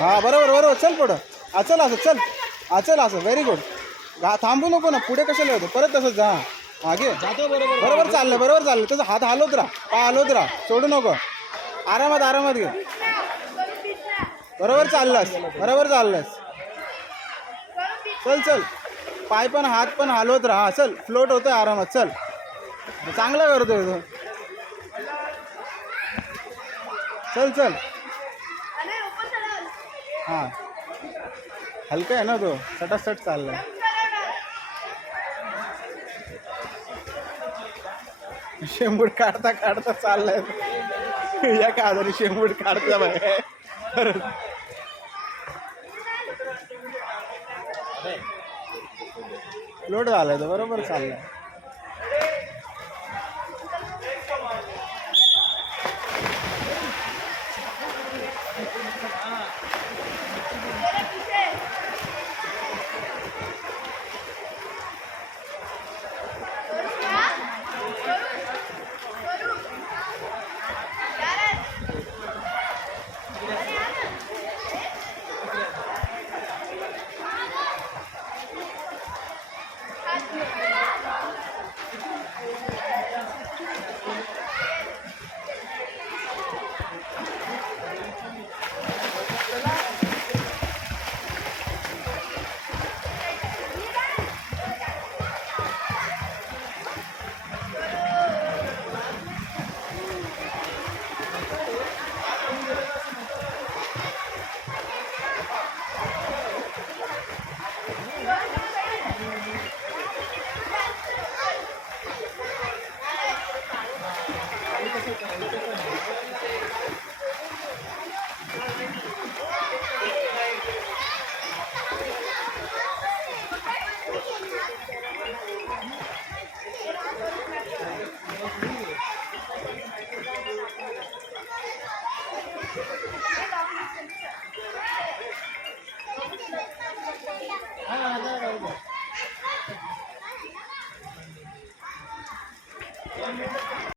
हा बरोबर बरोबर, चल पुढं. चल असं, चल चल असं, व्हेरी गुड. थांबू नको ना, पुढे कशाला होतं, परत तसंच जा. मागे जातो बरोबर. बरोबर चाललं, बरोबर चाललं. तुझा हात हलवत राहा, पाय हलवत राहा, सोडू नको. आरामात आरामात घे. बरोबर चाललास, बरोबर चाललास. चल चल, पाय पण हात पण हलवत राहा. चल, फ्लोट होतोय आरामात. चल, चांगलं करतोय तो. चल चल. हां, हलका आहे ना तो, सटासट चाललाय. शेंबूड काढता काढता चाललाय या कादरी, शेंबूड काढता बाय. लोड झालाय तो, बरोबर चाललाय.